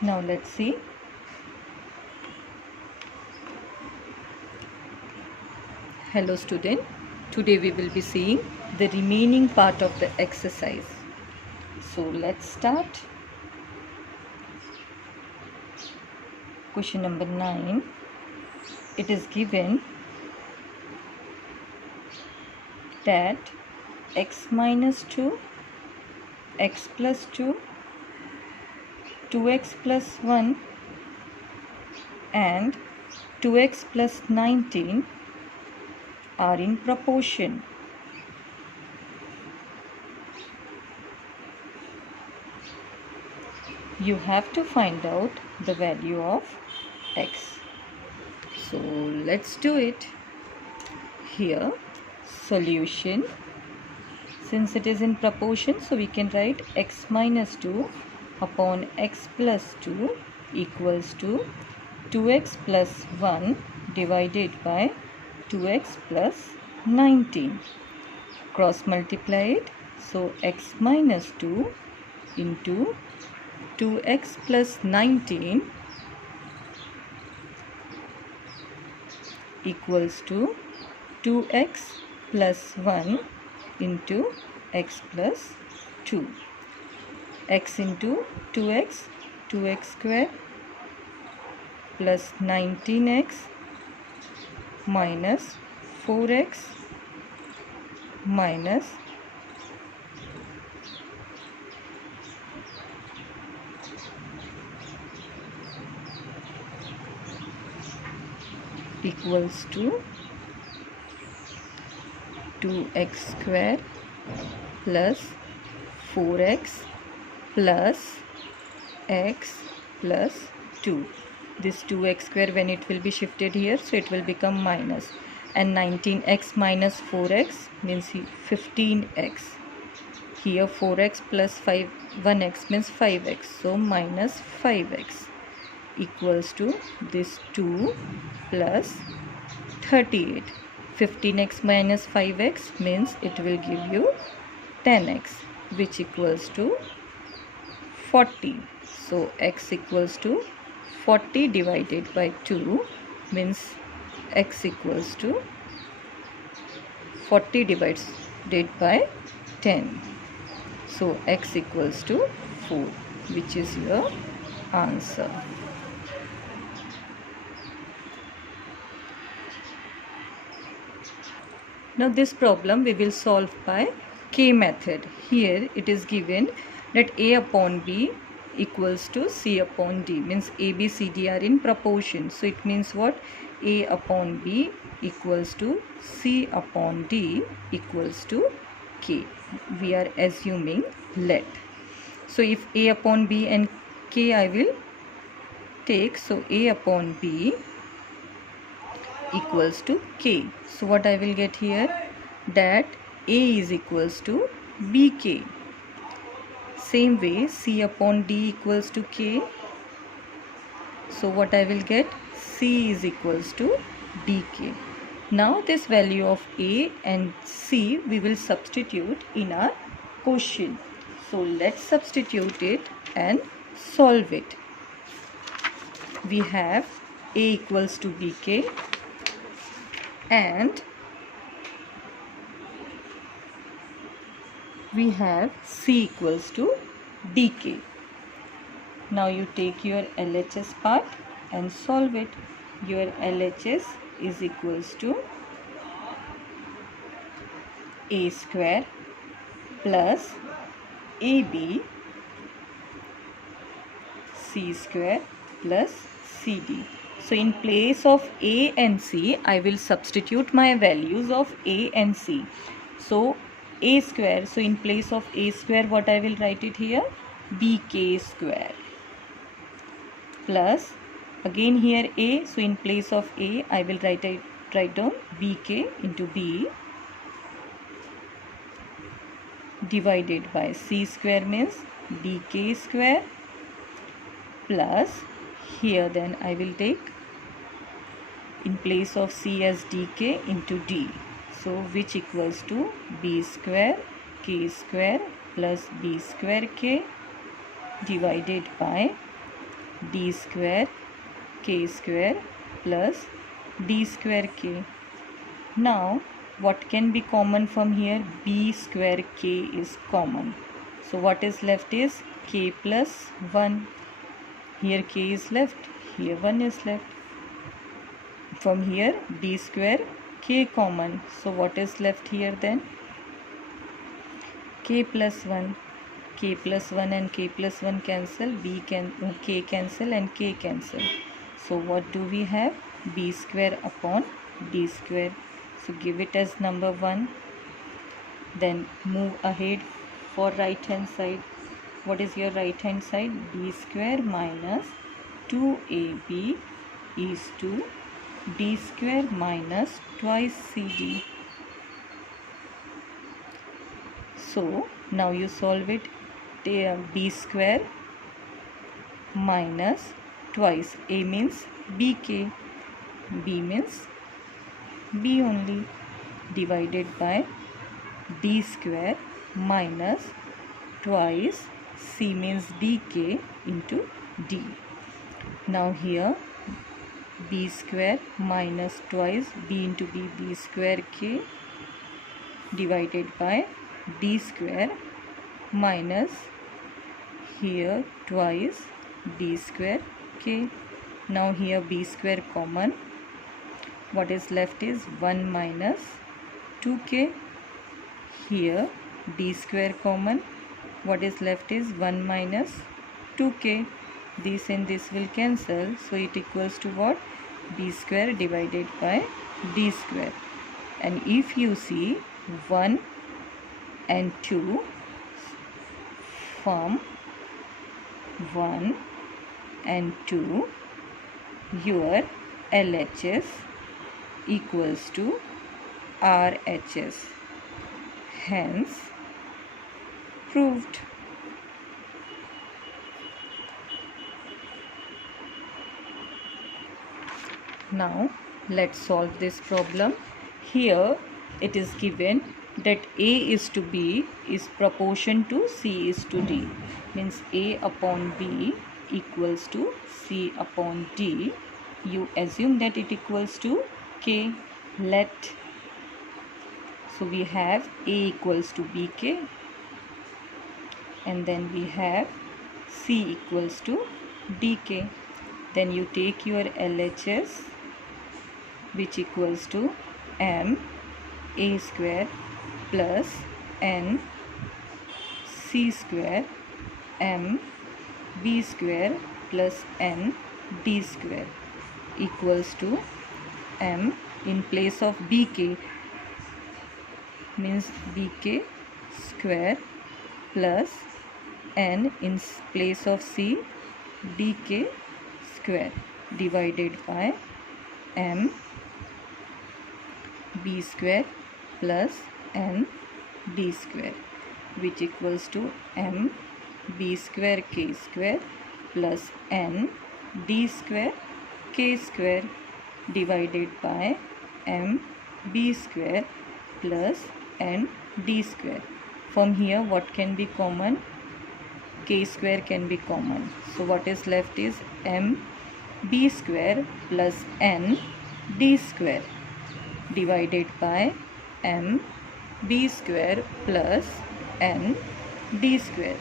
Now let's see. Hello student, today we will be seeing the remaining part of the exercise. So let's start. Question number 9. It is given that x minus 2, x plus 2, 2x plus 1 and 2x plus 19 are in proportion. You have to find out the value of x. So let's do it. Here, solution. Since it is in proportion, so we can write x minus 2 upon x plus 2 equals to 2x plus 1 divided by 2x plus 19. Cross multiply it. So x minus 2 into 2x plus 19 equals to 2x plus 1 into x plus 2. X into 2x, 2x square plus 19x minus 4x minus equals to 2x square plus 4x plus x plus 2. This 2x square, when it will be shifted here, so it will become minus, and 19x minus 4x means 15x. Here 4x plus 1x means 5x, so minus 5x equals to this 2 plus 38. 15x minus 5x means it will give you 10x, which equals to 40. So x equals to 40 divided by 2 means x equals to 40 divided by 10. So x equals to 4, which is your answer. Now this problem we will solve by K method. Here it is given that A upon B equals to C upon D, means A, B, C, D are in proportion. So it means what? A upon B equals to C upon D equals to K. We are assuming let. So if A upon B and K I will take, so A upon B equals to K. So what I will get here? That A is equals to BK. Same way C upon D equals to K. So what I will get? C is equals to DK. Now this value of A and C we will substitute in our question. So let's substitute it and solve it. We have A equals to BK and we have C equals to DK. Now you take your LHS part and solve it. Your LHS is equals to A square plus AB C square plus CD. So in place of A and C, I will substitute my values of A and C. So A square, so in place of A square, what I will write it here? BK square. Plus, again here A, so in place of A, I will write down BK into B divided by C square means DK square plus, here then I will take in place of C as DK into D. So which equals to B square K square plus B square K divided by d square k square plus d square k. Now what can be common from here? B square k is common. So what is left is k plus 1. Here k is left, here 1 is left. From here d square k common. So what is left here then? K plus 1. K plus 1 and k plus 1 cancel, k cancel and k cancel. So what do we have? B square upon d square. So give it as number 1. Then move ahead for right hand side. What is your right hand side? B square minus 2ab is to d square minus twice cd. So now you solve it. B square minus twice a means bk, b means b only, divided by d square minus twice c means dk into d. Now here b square minus twice b into b square k divided by d square minus here twice d square k. Now here b square common. What is left is 1 minus 2k. Here d square common. What is left is 1 minus 2k. This and this will cancel. So it equals to what? B square divided by d square. And if you see 1 and 2, from 1 and 2, your LHS equals to RHS. Hence proved. Now let's solve this problem. Here it is given that A is to B is proportion to C is to D. Means A upon B equals to C upon D. You assume that it equals to K. So we have A equals to BK, and then we have C equals to DK. Then you take your LHS, which equals to M A square plus N C square M B square plus N D square equals to M in place of BK means BK square plus N in place of C DK square divided by M B square plus N D square, which equals to M B square K square plus N D square K square divided by M B square plus N D square. From here what can be common? K square can be common. So what is left is M B square plus N D square divided by M B square plus N D square.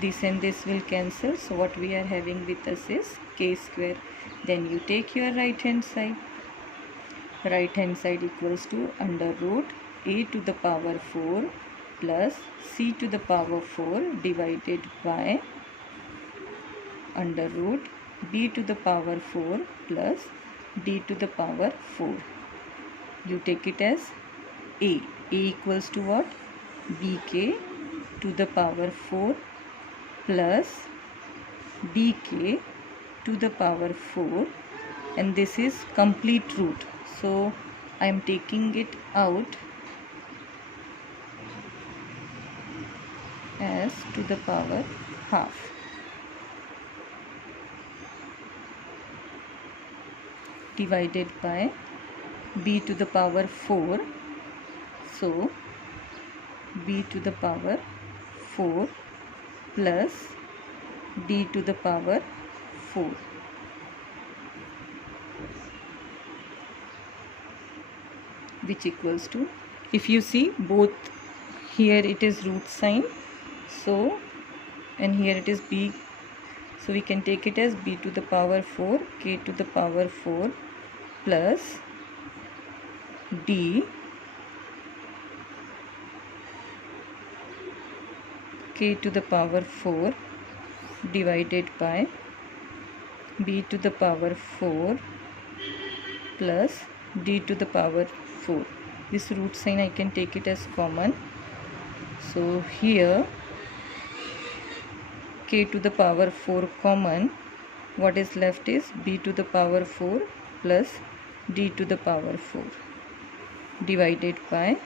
This and this will cancel. So what we are having with us is K square. Then you take your right hand side. Right hand side equals to under root A to the power 4 plus C to the power 4 divided by under root B to the power 4 plus D to the power 4. You take it as A. A equals to what? BK to the power 4 plus DK to the power 4, and this is complete root. So I am taking it out as to the power half. Divided by B to the power 4. So B to the power 4 plus D to the power 4, which equals to, if you see both, here it is root sign, so, and here it is b, so we can take it as b to the power 4 k to the power 4 plus d k to the power 4 divided by b to the power 4 plus d to the power 4. This root sign I can take it as common. So here k to the power 4 common, what is left is b to the power 4 plus d to the power 4 divided by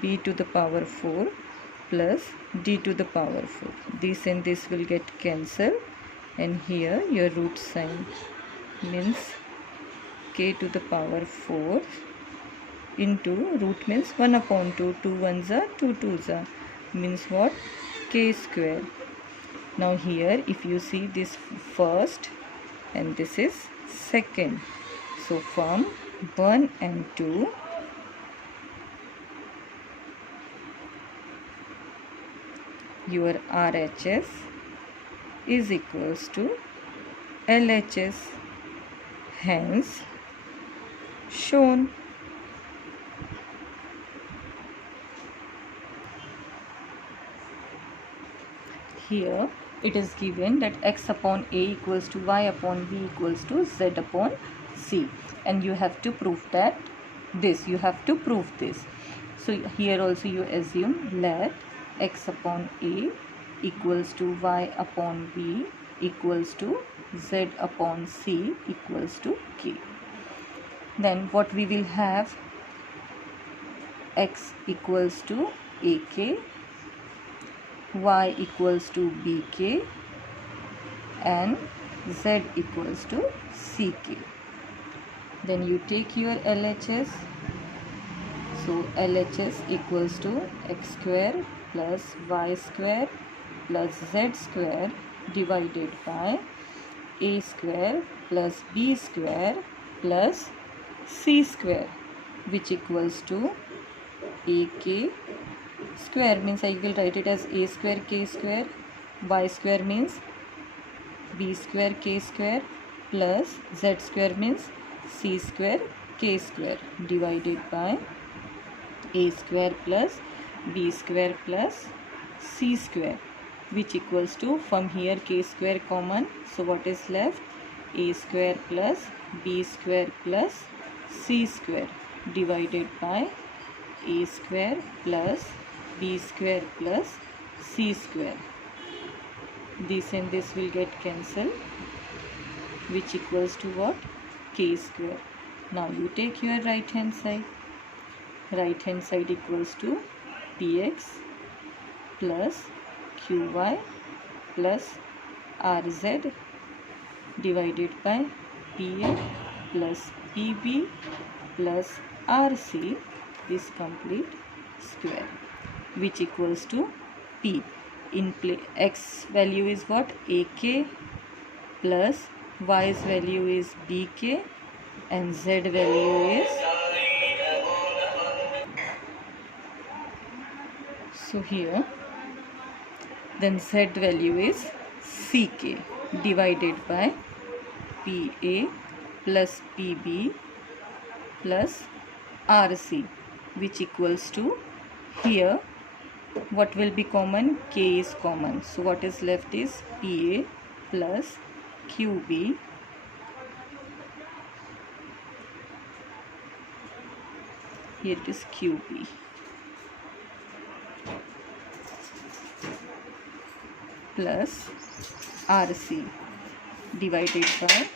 b to the power 4 plus d to the power 4. This and this will get cancelled, and here your root sign means k to the power 4 into root means 1 upon 2, 2 ones are 2 twos are, means what, k square. Now here if you see this first and this is second, so from 1 and 2, your RHS is equals to LHS, hence shown. Here it is given that x upon a equals to y upon b equals to z upon c, and you have to prove that this, you have to prove this. So here also you assume let x upon a equals to y upon b equals to z upon c equals to k. Then what we will have, x equals to ak, y equals to bk, and z equals to ck. Then you take your LHS, so LHS equals to x square plus y square plus z square divided by a square plus b square plus c square, which equals to ak square, means I will write it as a square k square, y square means b square k square plus z square means c square k square divided by a square plus b square plus c square, which equals to, from here k square common, so what is left, a square plus b square plus c square divided by a square plus b square plus c square. This and this will get cancelled, which equals to what, k square. Now you take your right hand side. Right hand side equals to px plus qy plus rz divided by pa plus pb plus rc is complete square, which equals to p. In x value is what, ak, plus y's value is bk, and z value is, so here then z value is ck divided by pa plus pb plus rc, which equals to, here what will be common, k is common, so what is left is pa plus qb here it is qb plus rc divided by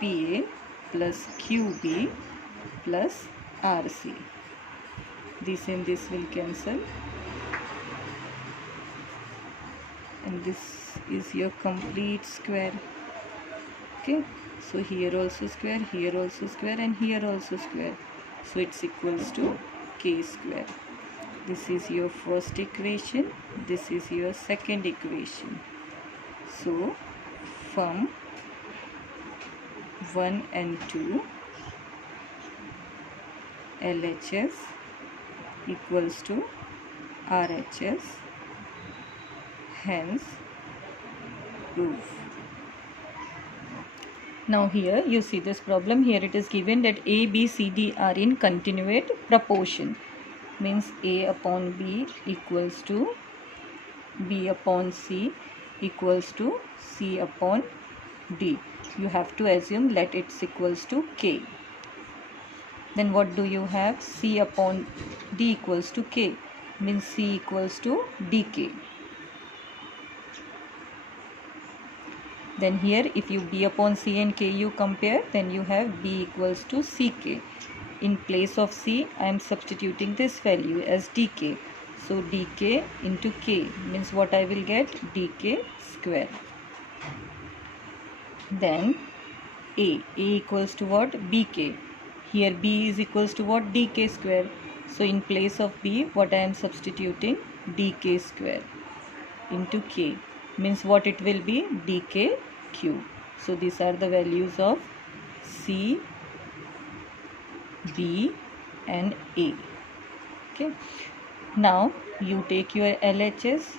pa plus qb plus rc. This and this will cancel, and this is your complete square. Okay, so here also square, here also square, and here also square, so it's equals to k square. This is your first equation, this is your second equation. So from 1 and 2, LHS equals to RHS, hence proof. Now here you see this problem. Here it is given that A, B, C, D are in continuate proportion. Means A upon B equals to B upon C equals to C upon D. You have to assume let it's equals to K. Then what do you have? C upon D equals to K. Means C equals to dk. Then here if you B upon C and K you compare, then you have B equals to Ck. In place of C I am substituting this value as dk. So dk into k means what I will get? Dk square. Then A equals to what? Bk. Here B is equals to what? Dk square. So in place of B what I am substituting? Dk square into k means what it will be? Dk cube. So these are the values of C, B and A. Okay. Now you take your LHS.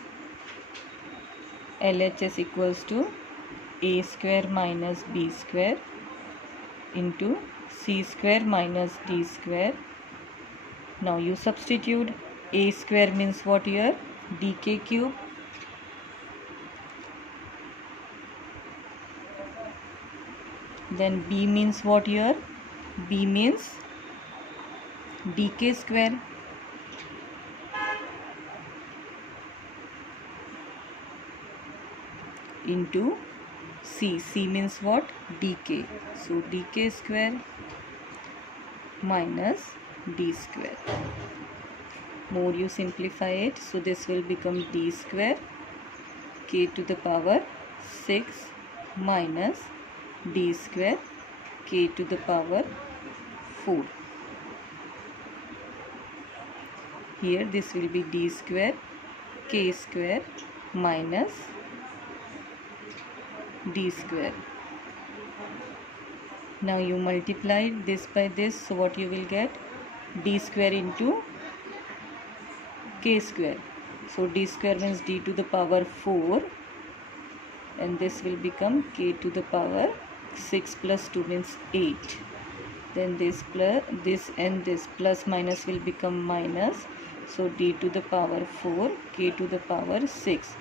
LHS equals to A square minus B square into C square minus D square. Now you substitute. A square means what here? Dk cube. Then B means what here? B means dk square. Into C. C means what? dk. So dk square minus d square. More you simplify it. So this will become d square k to the power 6 minus d square k to the power 4. Here this will be d square k square minus d square. Now you multiply this by this, so what you will get? D square into k square. So d square means d to the power 4 and this will become k to the power 6 plus 2 means 8. Then this plus this and this plus minus will become minus. So d to the power 4 k to the power 6.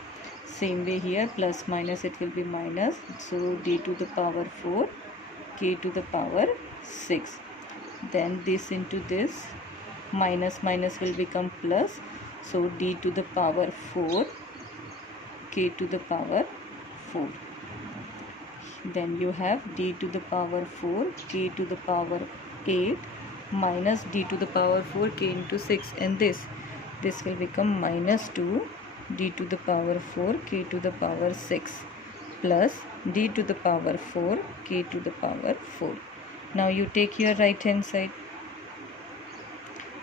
Same way here plus minus it will be minus. So d to the power 4 k to the power 6. Then this into this minus minus will become plus. So d to the power 4 k to the power 4. Then you have d to the power 4 k to the power 8 minus d to the power 4 k into 6 and this will become minus 2 d to the power 4 k to the power 6 plus d to the power 4 k to the power 4. Now you take your right hand side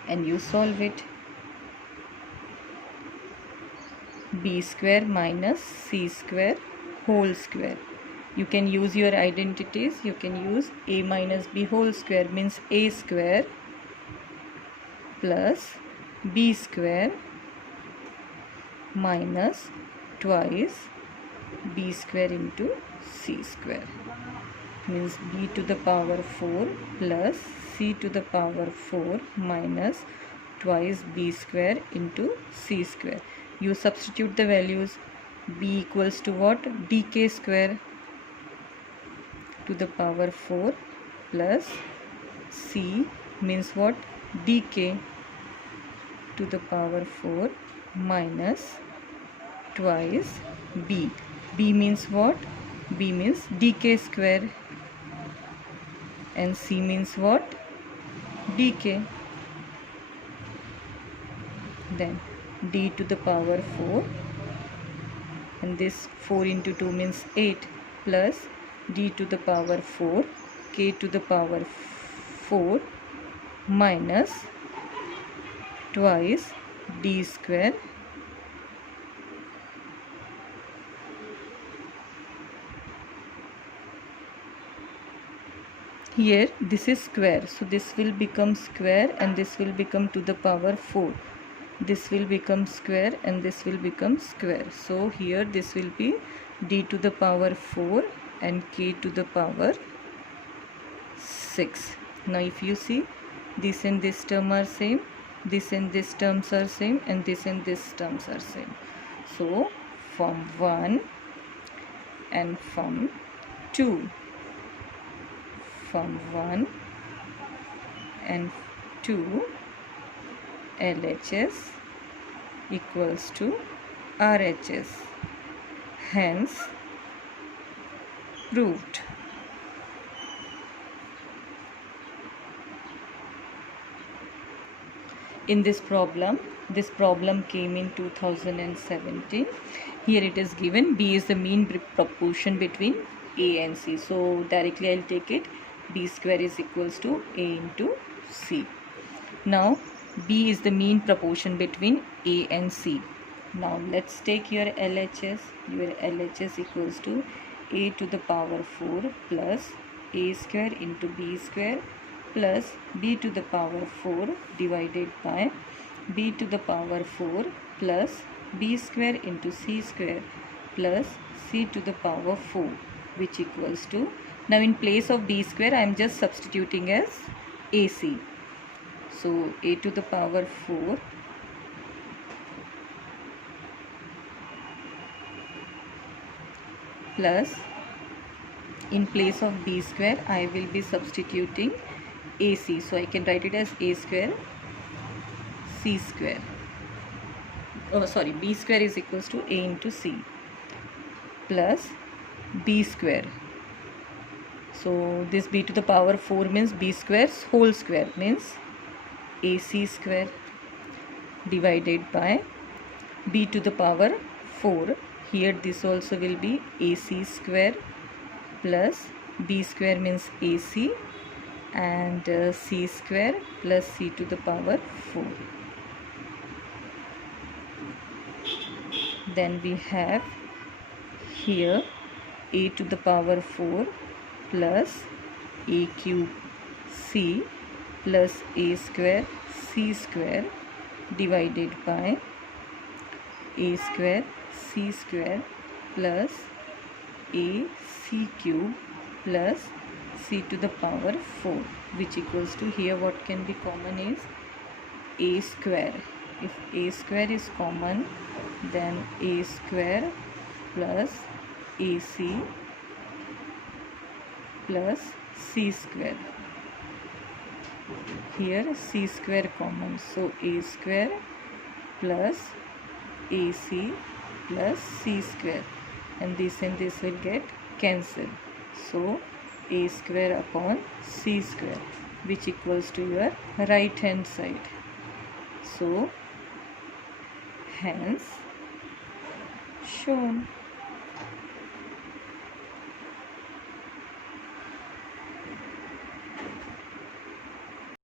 and you solve it. B square minus C square whole square. You can use your identities. You can use A minus B whole square means A square plus B square minus twice B square into C square means B to the power 4 plus C to the power 4 minus twice B square into C square. You substitute the values. B equals to what? dk square to the power 4 plus C means what? dk to the power 4 minus twice B. B means what? B means dk square and C means what? dk. Then d to the power 4 and this 4 into 2 means 8 plus d to the power 4 k to the power 4 minus twice d square here this is square, so this will become square and this will become to the power 4. This will become square and this will become square. So here this will be d to the power 4 and k to the power 6. Now if you see, this and this term are same, this and this terms are same, and this and this terms are same. So from 1 and from 2, from 1 and 2, LHS equals to RHS. Hence proved. In this problem came in 2017. Here it is given B is the mean proportion between A and C. So directly I'll take it, B square is equals to A into C. Now B is the mean proportion between A and C. Now let's take your LHS. Your LHS equals to A to the power 4 plus A square into B square plus B to the power 4 divided by B to the power 4 plus B square into C square plus C to the power 4, which equals to, now in place of B square I am just substituting as AC. So A to the power 4 plus, in place of B square I will be substituting AC. So I can write it as A square C square. B square is equals to A into C plus B square. So this B to the power 4 means B square's whole square, means AC square divided by B to the power 4. Here this also will be AC square plus B square means AC and C square plus C to the power 4. Then we have here A to the power 4 plus A cube C plus A square C square divided by A square C square plus A C cube plus C to the power 4, which equals to, here what can be common is A square. If A square is common, then A square plus AC plus C square. Here C square common, so A square plus AC plus C square, and this will get cancelled. So A square upon C square, which equals to your right hand side. So hence shown.